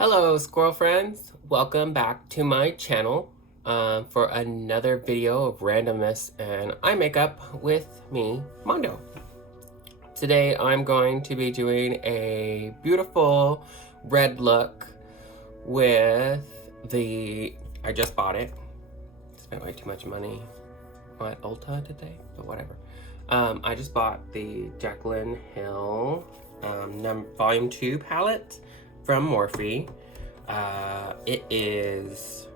Hello squirrel friends, welcome back to my channel for another video of randomness and eye makeup with me, Mondo. Today I'm going to be doing a beautiful red look with I just bought it, spent way too much money at Ulta today, but whatever. I just bought the Jaclyn Hill Volume 2 palette from Morphe. It is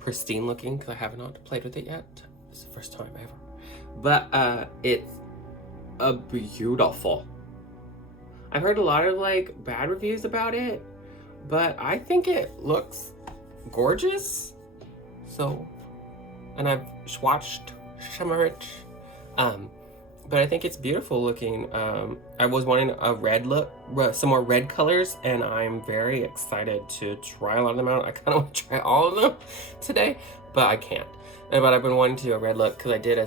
pristine looking because I have not played with it yet. It's the first time ever. But it's a beautiful. I've heard a lot of like bad reviews about it, but I think it looks gorgeous. So, and I've swatched some of it. But I think it's beautiful looking. I was wanting a red look, some more red colors, and I'm very excited to try a lot of them out. I kind of want to try all of them today, but I can't. But I've been wanting to do a red look because I did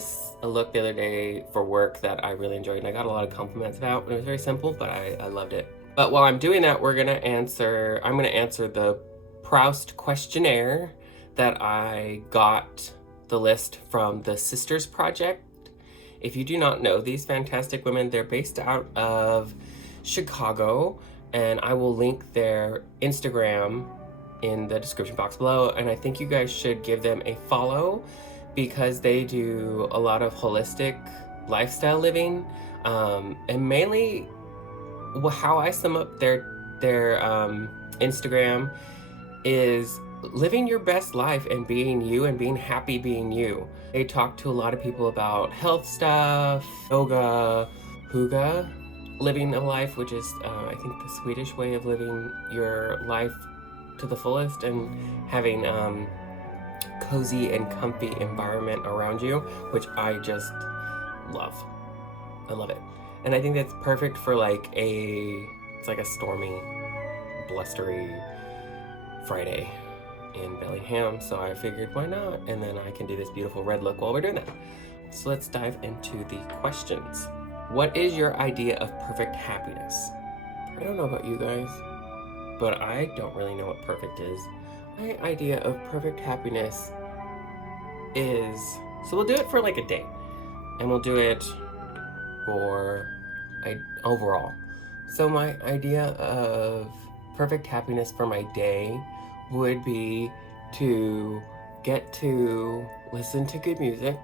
a look the other day for work that I really enjoyed, and I got a lot of compliments about. It was very simple, but I loved it. But while I'm doing that, I'm gonna answer the Proust Questionnaire that I got the list from the Sisters Project. If you do not know these fantastic women, they're based out of Chicago, and I will link their Instagram in the description box below, and I think you guys should give them a follow because they do a lot of holistic lifestyle living, and mainly how I sum up their Instagram is living your best life and being you and being happy being you. They talk to a lot of people about health stuff, yoga, hygge, living a life, which is I think the Swedish way of living your life to the fullest and having cozy and comfy environment around you, which I just love. I love it. And I think that's perfect for it's like a stormy, blustery Friday in Bellingham, so I figured why not, and then I can do this beautiful red look while we're doing that. So let's dive into the questions. What is your idea of perfect happiness? I don't know about you guys, but I don't really know what perfect is. My idea of perfect happiness is, so we'll do it for like a day, and we'll do it for overall. So my idea of perfect happiness for my day would be to get to listen to good music,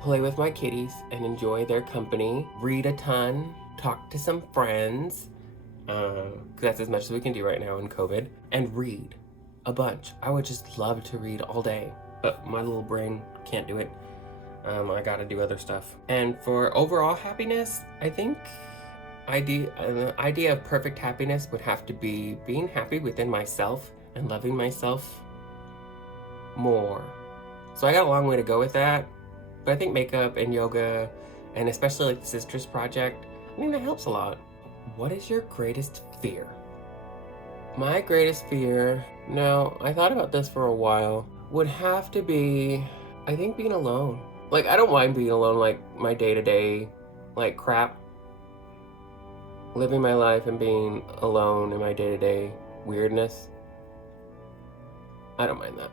play with my kitties and enjoy their company, read a ton, talk to some friends, because that's as much as we can do right now in COVID, and read a bunch. I would just love to read all day, but my little brain can't do it. I gotta do other stuff. And for overall happiness, I think the idea of perfect happiness would have to be being happy within myself and loving myself more. So I got a long way to go with that, but I think makeup and yoga, and especially like the Sisters Project, I think that helps a lot. What is your greatest fear? My greatest fear, now I thought about this for a while, would have to be, I think, being alone. Like, I don't mind being alone, like my day-to-day like crap, living my life and being alone in my day-to-day weirdness. I don't mind that.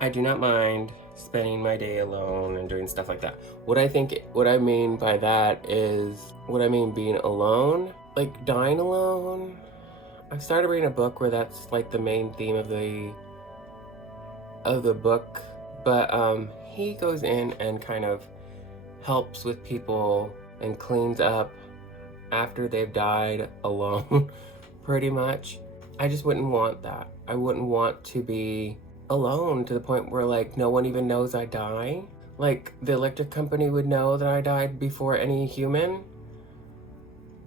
I do not mind spending my day alone and doing stuff like that. What I mean by that is, what I mean being alone, like dying alone. I started reading a book where that's like the main theme of the book, but he goes in and kind of helps with people and cleans up after they've died alone, pretty much. I just wouldn't want that. I wouldn't want to be alone to the point where like no one even knows I die. Like the electric company would know that I died before any human.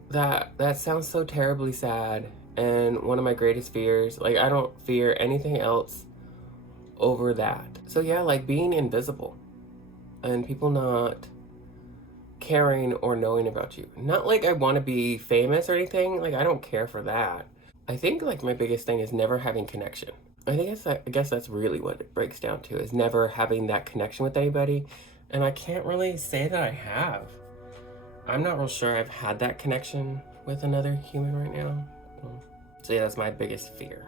That sounds so terribly sad. And one of my greatest fears, like I don't fear anything else over that. So yeah, like being invisible and people not caring or knowing about you. Not like I want to be famous or anything, like I don't care for that. I think like my biggest thing is never having connection. I guess that's really what it breaks down to, is never having that connection with anybody. And I can't really say that I have. I'm not real sure I've had that connection with another human right now. So yeah, that's my biggest fear.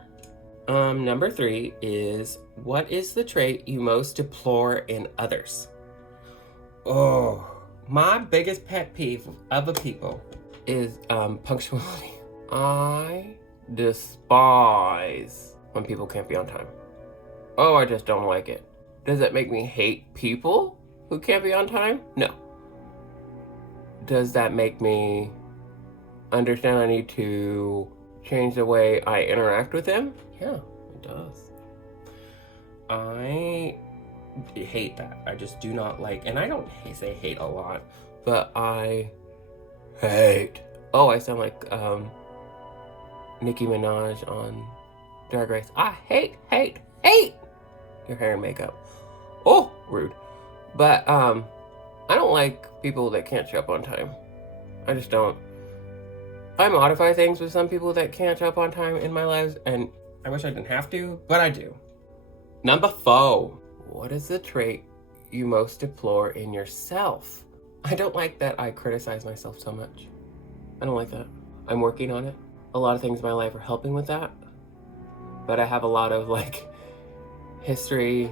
Number 3 is, what is the trait you most deplore in others? Oh, my biggest pet peeve of other people is punctuality. I despise when people can't be on time. Oh, I just don't like it. Does that make me hate people who can't be on time? No. Does that make me understand I need to change the way I interact with them? Yeah, it does. I hate that. I just do not like, and I don't say hate a lot, but I hate. Oh, I sound like Nicki Minaj on Drag Race. I hate your hair and makeup. Oh, rude. But I don't like people that can't show up on time. I just don't. I modify things with some people that can't show up on time in my lives, and I wish I didn't have to, but I do. Number 4. What is the trait you most deplore in yourself? I don't like that I criticize myself so much. I don't like that. I'm working on it. A lot of things in my life are helping with that, but I have a lot of like history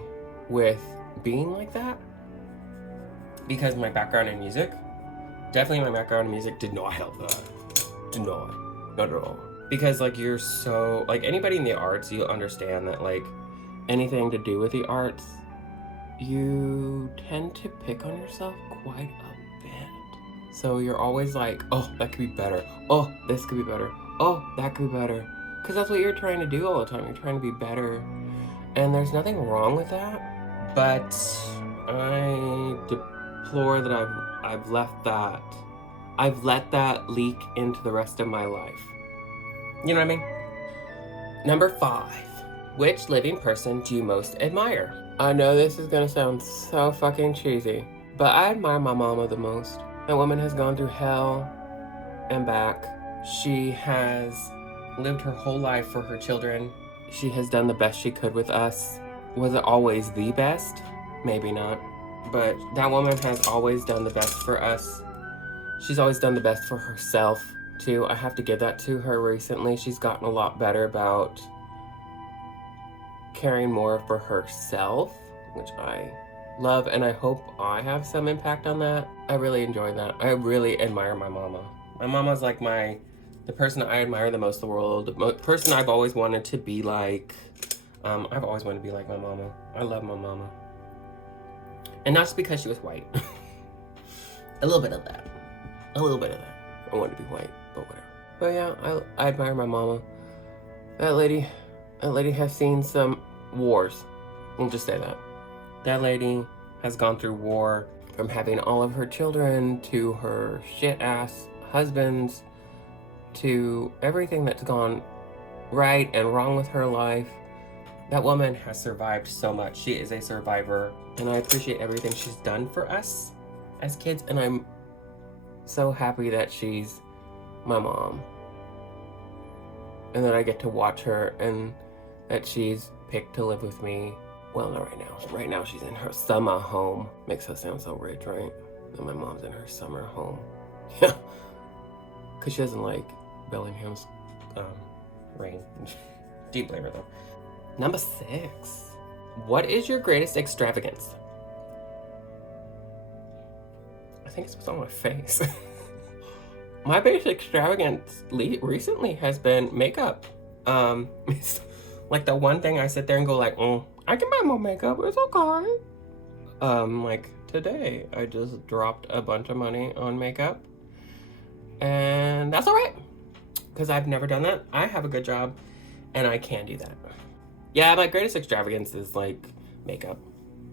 with being like that because my background in music. Definitely my background in music did not help that. Did not at all. Because like you're so, like anybody in the arts, you'll understand that like anything to do with the arts, you tend to pick on yourself quite a bit. So you're always like, oh, that could be better. Oh, this could be better. Oh, that could be better. Because that's what you're trying to do all the time. You're trying to be better. And there's nothing wrong with that. But I deplore that I've left that. I've let that leak into the rest of my life. You know what I mean? Number 5. Which living person do you most admire? I know this is gonna sound so fucking cheesy, but I admire my mama the most. That woman has gone through hell and back. She has lived her whole life for her children. She has done the best she could with us. Was it always the best? Maybe not. But that woman has always done the best for us. She's always done the best for herself, too. I have to give that to her recently. She's gotten a lot better about caring more for herself, which I love, and I hope I have some impact on that. I really enjoy that. I really admire my mama. My mama's like the person I admire the most in the world, the person I've always wanted to be like. I've always wanted to be like my mama. I love my mama. And not just because she was white. A little bit of that. A little bit of that. I wanted to be white, but whatever. But yeah, I admire my mama. That lady has seen some wars. We'll just say that. That lady has gone through war, from having all of her children to her shit-ass husbands to everything that's gone right and wrong with her life. That woman has survived so much. She is a survivor, and I appreciate everything she's done for us as kids, and I'm so happy that she's my mom and that I get to watch her and that she's picked to live with me. Well, not right now. Right now she's in her summer home. Makes her sound so rich, right? And my mom's in her summer home. Yeah. Because she doesn't like Bellingham's rain. Deep flavor though. Number 6. What is your greatest extravagance? I think it's what's on my face. My biggest extravagance recently has been makeup. It's like the one thing I sit there and go like, I can buy more makeup, it's okay. Like today, I just dropped a bunch of money on makeup. And that's all right, because I've never done that. I have a good job, and I can do that. Yeah, my greatest extravagance is like makeup.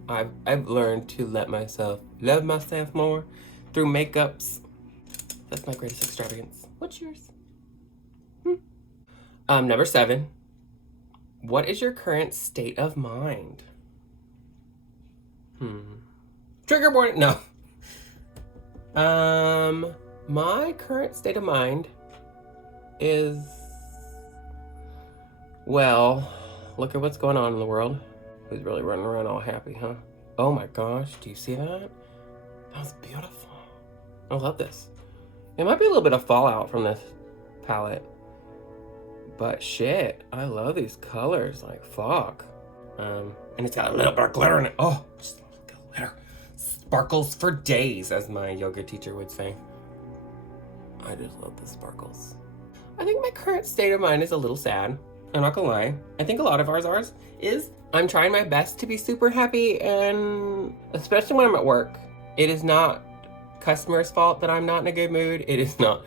I've learned to let myself love myself more through makeups. That's my greatest extravagance. What's yours? Number 7. What is your current state of mind? Trigger warning. No. My current state of mind is, well, look at what's going on in the world. Who's really running around all happy, huh? Oh my gosh, do you see that? That was beautiful. I love this. It might be a little bit of fallout from this palette, But shit, I love these colors. Like, fuck. And it's got a little bit of glitter in it. Oh, just a little glitter. Sparkles for days, as my yoga teacher would say. I just love the sparkles. I think my current state of mind is a little sad. I'm not gonna lie. I think a lot of ours is. I'm trying my best to be super happy, and especially when I'm at work. It is not customers' fault that I'm not in a good mood. It is not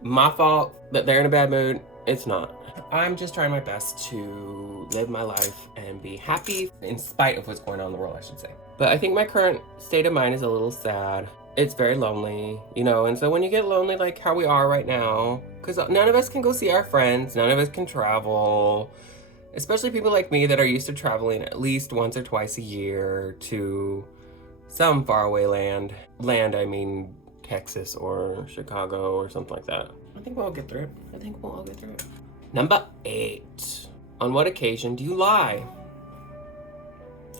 my fault that they're in a bad mood. It's not. I'm just trying my best to live my life and be happy in spite of what's going on in the world, I should say. But I think my current state of mind is a little sad. It's very lonely, you know, and so when you get lonely like how we are right now, because none of us can go see our friends, none of us can travel, especially people like me that are used to traveling at least once or twice a year to some faraway land. Land, I mean Texas or Chicago or something like that. I think we'll all get through it. I think we'll all get through it. Number 8. On what occasion do you lie?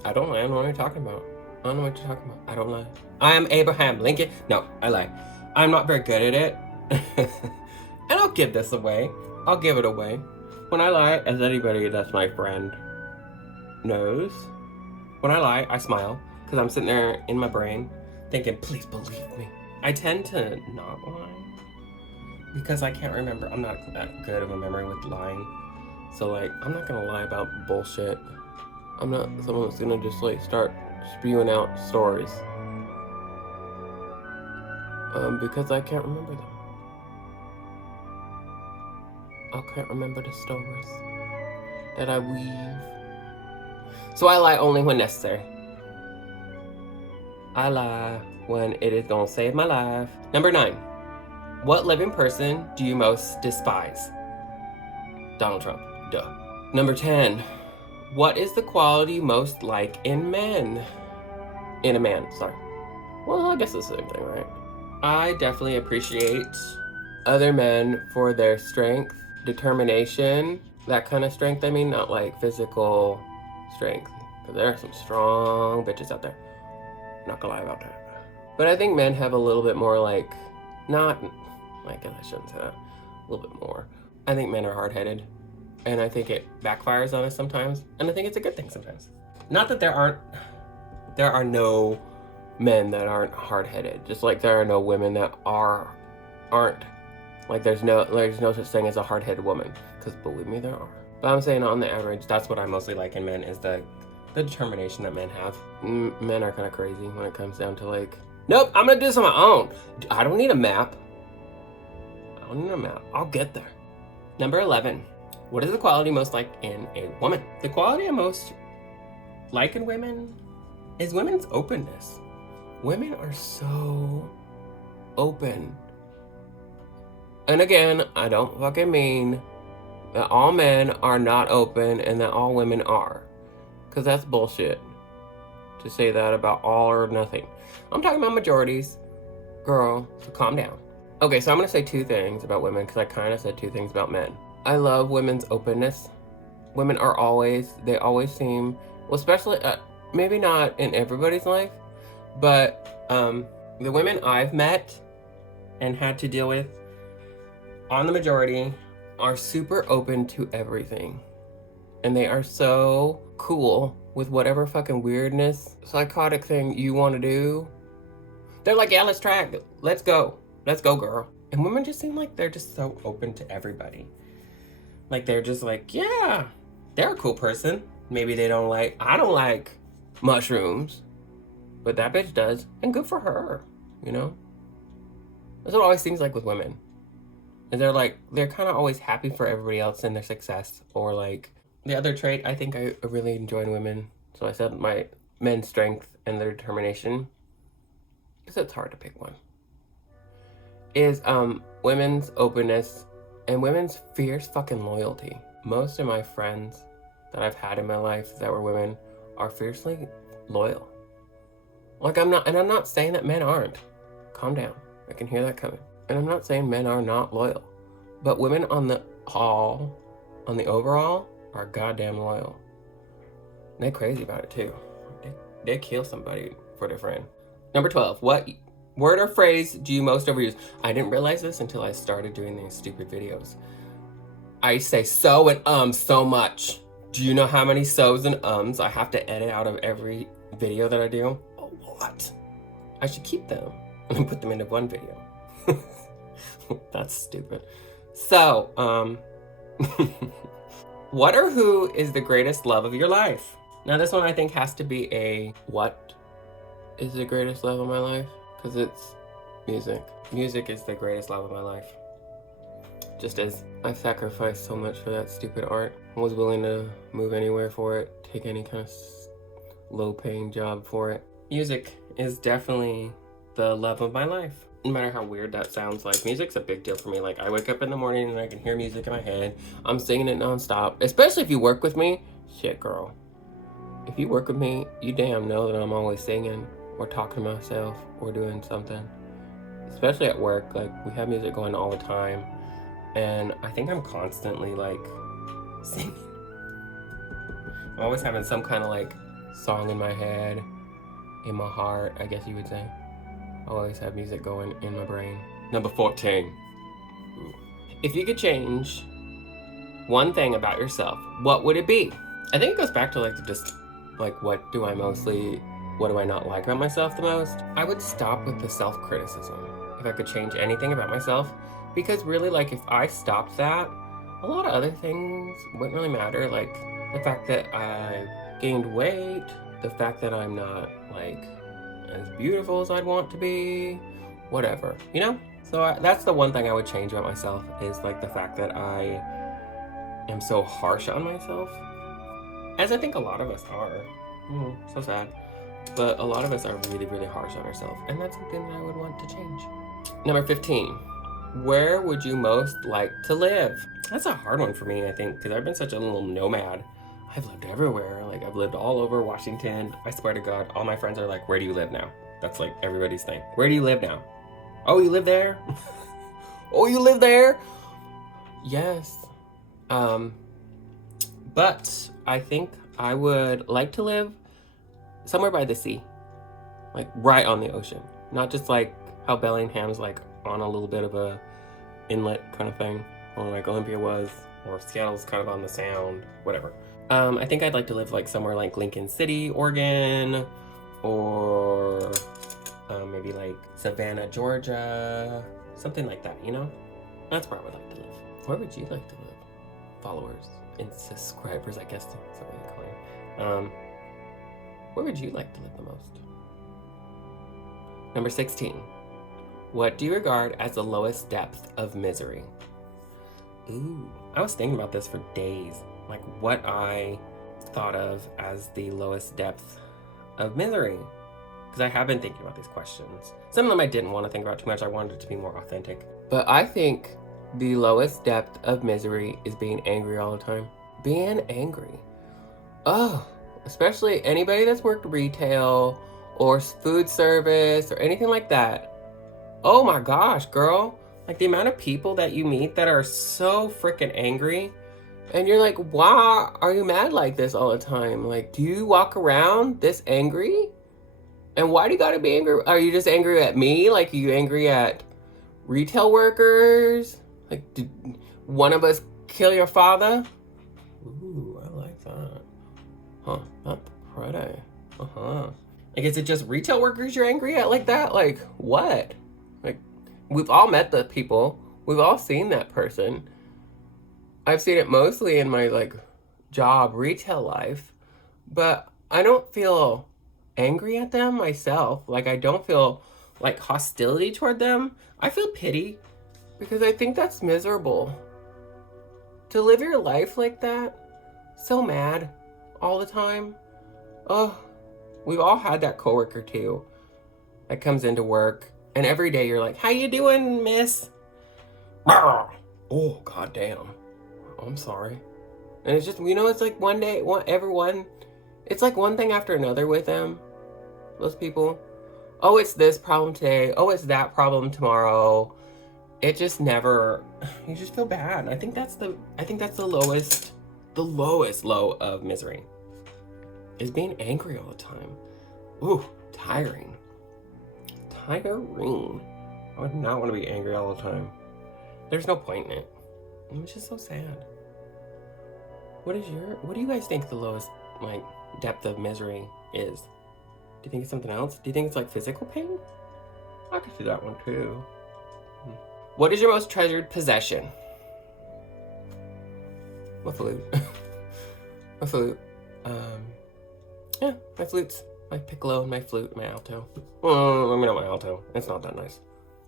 I don't lie. I don't know what you're talking about. I don't know what you're talking about. I don't lie. I am Abraham Lincoln. No, I lie. I'm not very good at it. And I'll give this away. I'll give it away. When I lie, as anybody that's my friend knows, when I lie, I smile. Because I'm sitting there in my brain thinking, please believe me. I tend to not lie. Because I can't remember. I'm not that good of a memory with lying. So, like, I'm not going to lie about bullshit. I'm not someone that's going to just, like, start spewing out stories. Because I can't remember them. I can't remember the stories that I weave. So I lie only when necessary. I lie when it is gonna save my life. Number 9. What living person do you most despise? Donald Trump. Duh. Number 10. What is the quality you most like in men? In a man, sorry. Well, I guess it's the same thing, right? I definitely appreciate other men for their strength, determination, that kind of strength. I mean, not like physical strength, because there are some strong bitches out there. Not gonna lie about that. But I think men have a little bit more like, not, I guess I shouldn't say that, a little bit more. I think men are hard-headed, and I think it backfires on us sometimes, and I think it's a good thing sometimes. Not that there are no men that aren't hard-headed, just like there are no women that aren't. Like there's no such thing as a hard-headed woman, because believe me, there are. But I'm saying on the average, that's what I mostly like in men, is the determination that men have. Men are kind of crazy when it comes down to like, nope, I'm gonna do this on my own. I don't need a map. I don't need a map. I'll get there. Number 11. What is the quality most like in a woman? The quality I most like in women is women's openness. Women are so open. And again, I don't fucking mean that all men are not open and that all women are. Because that's bullshit to say that about all or nothing. I'm talking about majorities. Girl, so calm down. Okay, so I'm going to say 2 things about women because I kind of said 2 things about men. I love women's openness. Women are they always seem, well, especially, maybe not in everybody's life, but the women I've met and had to deal with on the majority are super open to everything. And they are so cool with whatever fucking weirdness, psychotic thing you want to do. They're like, yeah, let's try it. Let's go. Let's go, girl. And women just seem like they're just so open to everybody. Like, they're just like, yeah, they're a cool person. Maybe I don't like mushrooms, but that bitch does. And good for her, you know? That's what it always seems like with women. And they're kind of always happy for everybody else and their success. Or like, the other trait I think I really enjoy in women, so I said my men's strength and their determination, because it's hard to pick one, is women's openness and women's fierce fucking loyalty. Most of my friends that I've had in my life that were women are fiercely loyal. Like, I'm not saying that men aren't. Calm down. I can hear that coming. And I'm not saying men are not loyal. But women on the overall, are goddamn loyal. And they're crazy about it too. They kill somebody for their friend. Number 12. What word or phrase do you most overuse? I didn't realize this until I started doing these stupid videos. I say so and so much. Do you know how many so's and I have to edit out of every video that I do? A lot. I should keep them and put them into one video. That's stupid. So, what or who is the greatest love of your life? Now this one I think has to be a what is the greatest love of my life? Because it's music. Music is the greatest love of my life. Just as I sacrificed so much for that stupid art, I was willing to move anywhere for it, take any kind of low-paying job for it. Music is definitely the love of my life. No matter how weird that sounds, like, music's a big deal for me. Like, I wake up in the morning and I can hear music in my head. I'm singing it nonstop, especially if you work with me. Shit, girl. If you work with me, you damn know that I'm always singing or talking to myself or doing something. Especially at work, like, we have music going all the time. And I think I'm constantly, like, singing. I'm always having some kind of, like, song in my head, in my heart, I guess you would say. I always have music going in my brain. Number 14. Ooh. If you could change one thing about yourself, what would it be? I think it goes back to, like, just, like, what do I not like about myself the most? I would stop with the self-criticism if I could change anything about myself. Because really, like, if I stopped that, a lot of other things wouldn't really matter. Like, the fact that I've gained weight, the fact that I'm not, like, as beautiful as I'd want to be, whatever, you know? So that's the one thing I would change about myself, is, like, the fact that I am so harsh on myself. As I think a lot of us are. So sad. But a lot of us are really, really harsh on ourselves. And that's something that I would want to change. Number 15. Where would you most like to live? That's a hard one for me, I think, because I've been such a little nomad. I've lived everywhere. Like, I've lived all over Washington. I swear to God, all my friends are like, where do you live now? That's like everybody's thing. Where do you live now? Oh, you live there? Oh, you live there? Yes. But I think I would like to live somewhere by the sea. Like, right on the ocean. Not just like how Bellingham's like on a little bit of a inlet kind of thing, or like Olympia was, or Seattle's kind of on the Sound, whatever. I think I'd like to live like somewhere like Lincoln City, Oregon, or maybe like Savannah, Georgia, something like that, you know? That's where I would like to live. Where would you like to live? Followers and subscribers, I guess, that's what we call it. Where would you like to live the most? Number 16. What do you regard as the lowest depth of misery? Ooh, I was thinking about this for days. Like, what I thought of as the lowest depth of misery. Because I have been thinking about these questions. Some of them I didn't want to think about too much. I wanted it to be more authentic. But I think the lowest depth of misery is being angry all the time. Being angry. Oh, especially anybody that's worked retail or food service or anything like that. Oh my gosh, girl. Like, the amount of people that you meet that are so freaking angry. And you're like, why are you mad like this all the time? Like, do you walk around this angry? And why do you gotta be angry? Are you just angry at me? Like, are you angry at retail workers? Like, did one of us kill your father? Ooh, I like that. Huh, that's pretty. Uh-huh. Like, is it just retail workers you're angry at like that? Like, what? Like, we've all met the people. We've all seen that person. I've seen it mostly in my, like, job retail life. But I don't feel angry at them myself. Like, I don't feel, like, hostility toward them. I feel pity. Because I think that's miserable. To live your life like that. So mad. All the time. Oh, we've all had that coworker too. That comes into work. And every day you're like, how you doing, miss? Oh, goddamn. I'm sorry. And it's just, you know, it's like one day, everyone, it's like one thing after another with them. Those people. Oh, it's this problem today. Oh, it's that problem tomorrow. It just never, you just feel bad. I think that's the lowest low of misery. Is being angry all the time. Ooh, tiring. Tiring. I would not want to be angry all the time. There's no point in it. It's just so sad. What do you guys think the lowest, like, depth of misery is? Do you think it's something else? Do you think it's like physical pain? I could see that one too. What is your most treasured possession? My flute. My flute. Yeah, my flutes. My piccolo and my flute, my alto. Well, I mean, not my alto. It's not that nice.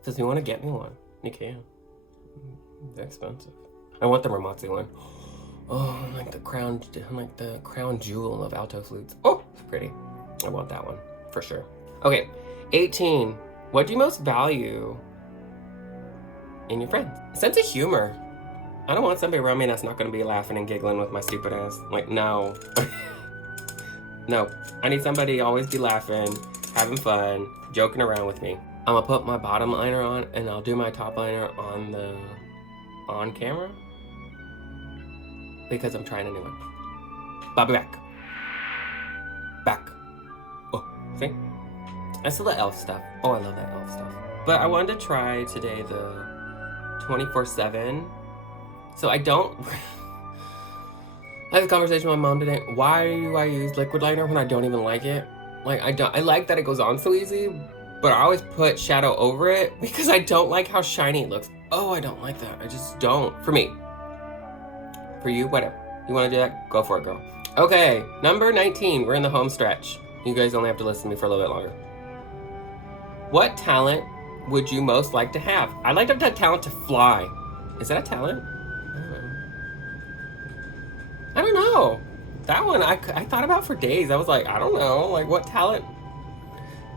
Does you want to get me one? You can. They're expensive. I want the Ramatsu one. Oh, like the crown jewel of alto flutes. Oh, it's pretty. I want that one for sure. Okay, 18. What do you most value in your friends? Sense of humor. I don't want somebody around me that's not gonna be laughing and giggling with my stupid ass. Like, no. No, I need somebody to always be laughing, having fun, joking around with me. I'm gonna put my bottom liner on and I'll do my top liner on camera because I'm trying a new one. I'll be back. Oh, see? I still the e.l.f. stuff. Oh, I love that e.l.f. stuff. But I wanted to try today the 24/7. So I don't... I had a conversation with my mom today. Why do I use liquid liner when I don't even like it? Like, I like that it goes on so easy, but I always put shadow over it because I don't like how shiny it looks. Oh, I don't like that. I just don't. For me. For you, whatever. You want to do that? Go for it, girl. Okay, number 19. We're in the home stretch. You guys only have to listen to me for a little bit longer. What talent would you most like to have? I'd like to have that talent to fly. Is that a talent? I don't know. That one I thought about for days. I was like, I don't know. Like, what talent?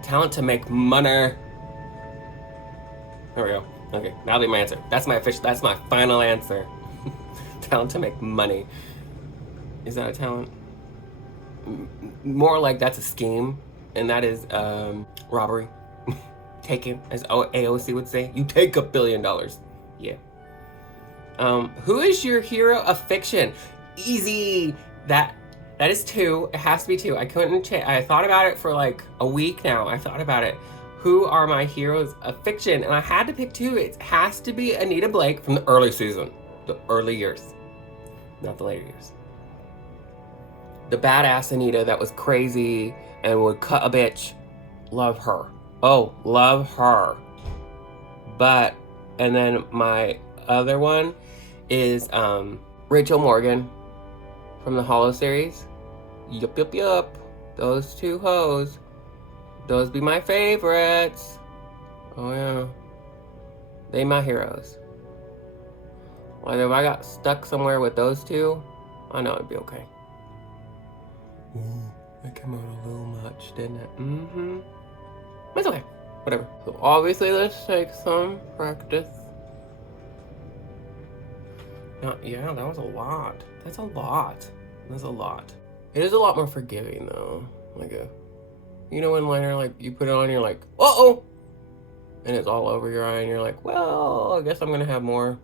Talent to make money. There we go. Okay, that'll be my answer. That's my final answer. Talent to make money. Is that a talent? More like that's a scheme, and that is robbery. Taking, as AOC would say. You take $1 billion. Yeah. Who is your hero of fiction? Easy. That is 2. It has to be 2. I couldn't change. I thought about it for like a week now. I thought about it. Who are my heroes of fiction? And I had to pick 2. It has to be Anita Blake from the early season. The early years. Not the later years. The badass Anita that was crazy and would cut a bitch. Love her. Oh, love her. But, and then my other one is Rachel Morgan from the Hollow series. Yup. Those 2 hoes. Those be my favorites. Oh yeah. They my heroes. Like if I got stuck somewhere with those 2, I know it'd be okay. Ooh, that came out a little much, didn't it? Mm-hmm. It's okay. Whatever. So obviously this takes some practice. Yeah, that was a lot. That's a lot. That's a lot. It is a lot more forgiving though. Like you know when liner, like you put it on, you're like, uh-oh! And it's all over your eye and you're like, well, I guess I'm gonna have more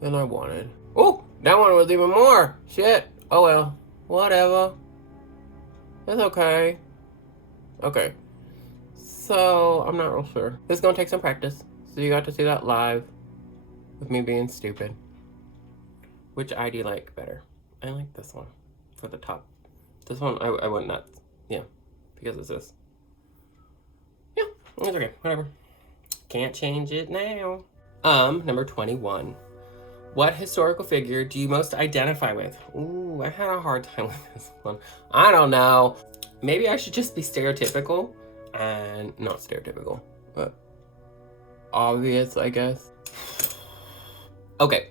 than I wanted. Oh, that one was even more. Shit. Oh well. Whatever. It's okay. Okay. So, I'm not real sure. This is gonna take some practice. So you got to see that live with me being stupid. Which eye do you like better? I like this one for the top. This one, I went nuts. Yeah, because it's this. Yeah, it's okay, whatever. Can't change it now. Number 21. What historical figure do you most identify with? Ooh, I had a hard time with this one. I don't know. Maybe I should just be stereotypical. And not stereotypical, but obvious, I guess. Okay,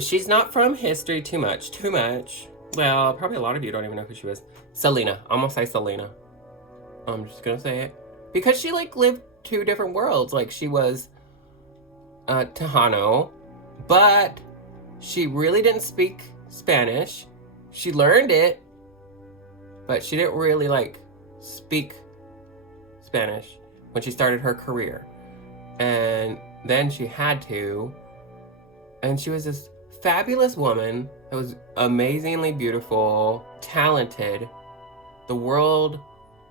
she's not from history too much. Well, probably a lot of you don't even know who she was. Selena. I'm gonna say Selena. I'm just gonna say it. Because she, like, lived 2 different worlds. Like, she was Tejano, but she really didn't speak Spanish. She learned it, but she didn't really, like, speak Spanish when she started her career. And then she had to. And she was this fabulous woman that was amazingly beautiful, talented. The world,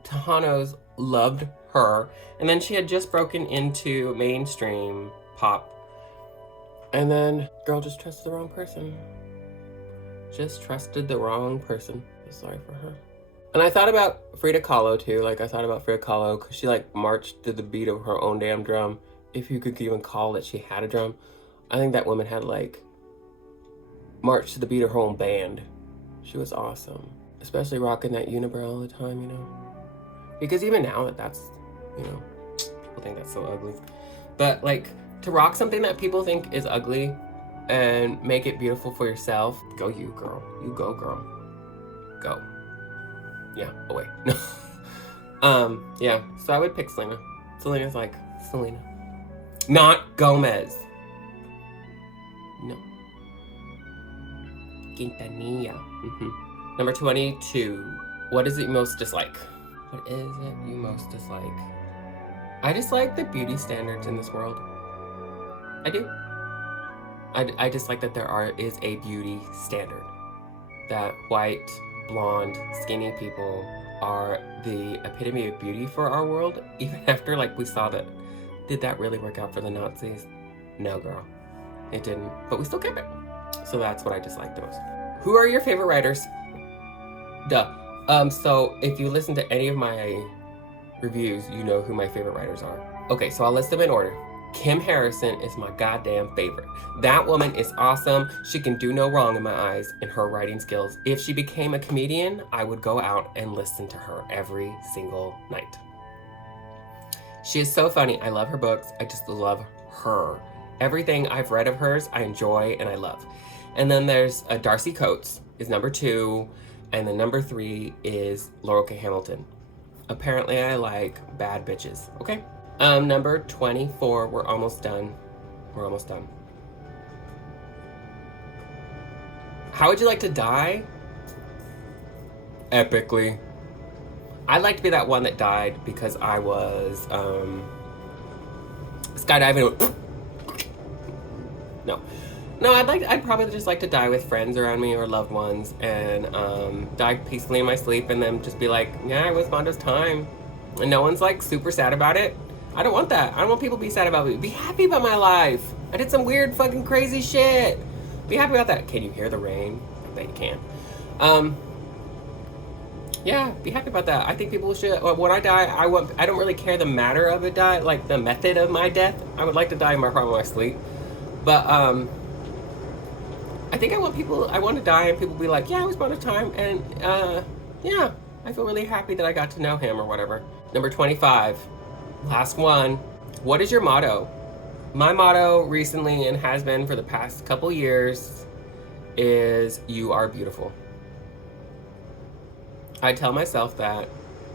Tejanos loved her. And then she had just broken into mainstream pop. And then, girl just trusted the wrong person. Just trusted the wrong person. Sorry for her. And I thought about Frida Kahlo too. Like, I thought about Frida Kahlo because she like marched to the beat of her own damn drum. If you could even call that she had a drum. I think that woman had like marched to the beat of her own band. She was awesome. Especially rocking that unibrow all the time, you know. Because even now that's, you know, people think that's so ugly. But like, to rock something that people think is ugly and make it beautiful for yourself, go you, girl. You go, girl. Go. Yeah, oh wait. Yeah, so I would pick Selena. Selena's like, Selena. Not Gomez. No. Quintanilla. Number 22. What is it you most dislike? What is it you most dislike? I dislike the beauty standards in this world. I do. I dislike that there is a beauty standard. That white, blonde, skinny people are the epitome of beauty for our world, even after like we saw that. Did that really work out for the Nazis? No, girl. It didn't, but we still kept it. So that's what I dislike the most. Who are your favorite writers? Duh. So if you listen to any of my reviews, you know who my favorite writers are. Okay, so I'll list them in order. Kim Harrison is my goddamn favorite. That woman is awesome. She can do no wrong in my eyes in her writing skills. If she became a comedian, I would go out and listen to her every single night. She is so funny. I love her books. I just love her. Everything I've read of hers, I enjoy and I love. And then there's Darcy Coates is number 2, and then number 3 is Laurel K. Hamilton. Apparently I like bad bitches, okay? Number 24, we're almost done. We're almost done. How would you like to die? Epically. I'd like to be that one that died because I was skydiving. No, I'd probably just like to die with friends around me or loved ones and die peacefully in my sleep and then just be like, yeah, it was Vonda's time, and no one's like super sad about it. I don't want that. I don't want people to be sad about me. Be happy about my life. I did some weird fucking crazy shit. Be happy about that. Can you hear the rain? I bet you can. Yeah, be happy about that. I think people should. When I die, I don't really care the matter of it. Die, like the method of my death. I would like to die in my probably my sleep, but I think I want to die and people be like, yeah, it was about a time, and yeah, I feel really happy that I got to know him or whatever. Number 25, last one. What is your motto? My motto recently and has been for the past couple years is you are beautiful. I tell myself that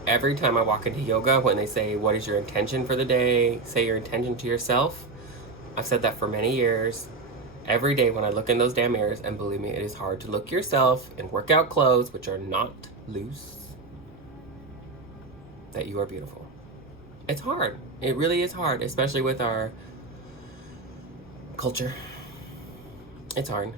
every time I walk into yoga, when they say, what is your intention for the day? Say your intention to yourself. I've said that for many years. Every day when I look in those damn mirrors, and believe me, it is hard to look yourself in workout clothes, which are not loose, that you are beautiful. It's hard. It really is hard, especially with our culture. It's hard.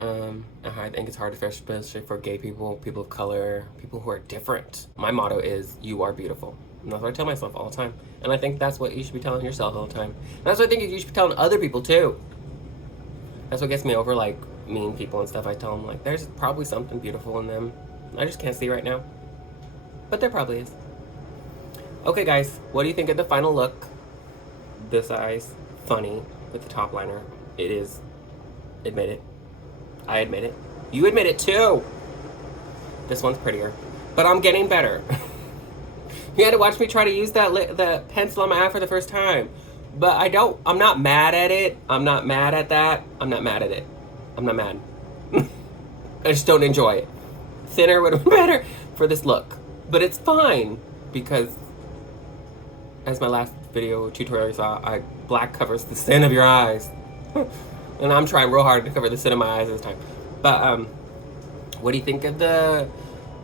I think it's hard, especially for gay people, people of color, people who are different. My motto is, you are beautiful. And that's what I tell myself all the time. And I think that's what you should be telling yourself all the time. And that's what I think you should be telling other people too. That's what gets me over like mean people and stuff. I tell them like, there's probably something beautiful in them. I just can't see right now. But there probably is. Okay guys, what do you think of the final look? This eye's funny with the top liner. It is. Admit it. I admit it. You admit it too. This one's prettier. But I'm getting better. You had to watch me try to use the pencil on my eye for the first time. But I'm not mad at it. I'm not mad at that. I'm not mad at it. I'm not mad. I just don't enjoy it. Thinner would have been better for this look. But it's fine. Because, as my last video tutorial you saw, black covers the sin of your eyes. And I'm trying real hard to cover the sin of my eyes this time. But, what do you think of the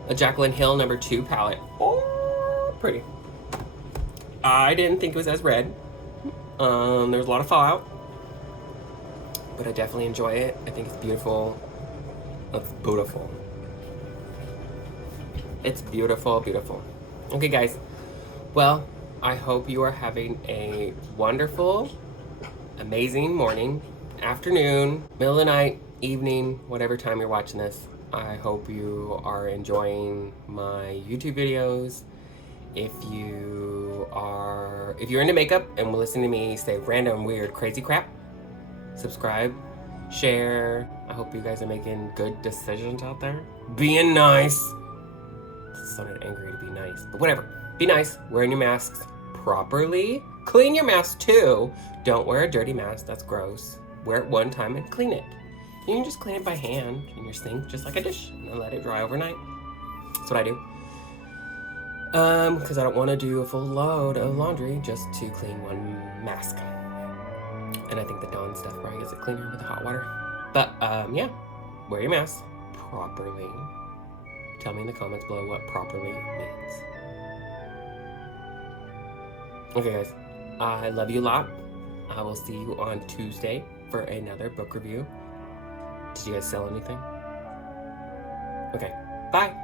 Jaclyn Hill number 2 palette? Oh, pretty. I didn't think it was as red. There's a lot of fallout. But I definitely enjoy it. I think it's beautiful. It's beautiful. It's beautiful, beautiful. Okay, guys. Well, I hope you are having a wonderful, amazing morning, afternoon, middle of the night, evening, whatever time you're watching this. I hope you are enjoying my YouTube videos. If you're into makeup and will listen to me say random, weird, crazy crap, subscribe, share. I hope you guys are making good decisions out there. Being nice. It sounded angry to be nice, but whatever. Be nice, wearing your masks properly. Clean your mask too. Don't wear a dirty mask, that's gross. Wear it one time and clean it. You can just clean it by hand in your sink, just like a dish, and let it dry overnight. That's what I do. Because I don't want to do a full load of laundry just to clean one mask. And I think the Dawn stuff probably gets it cleaner with the hot water. But, yeah, wear your mask properly. Tell me in the comments below what properly means. Okay, guys, I love you a lot. I will see you on Tuesday for another book review. Did you guys sell anything? Okay, bye.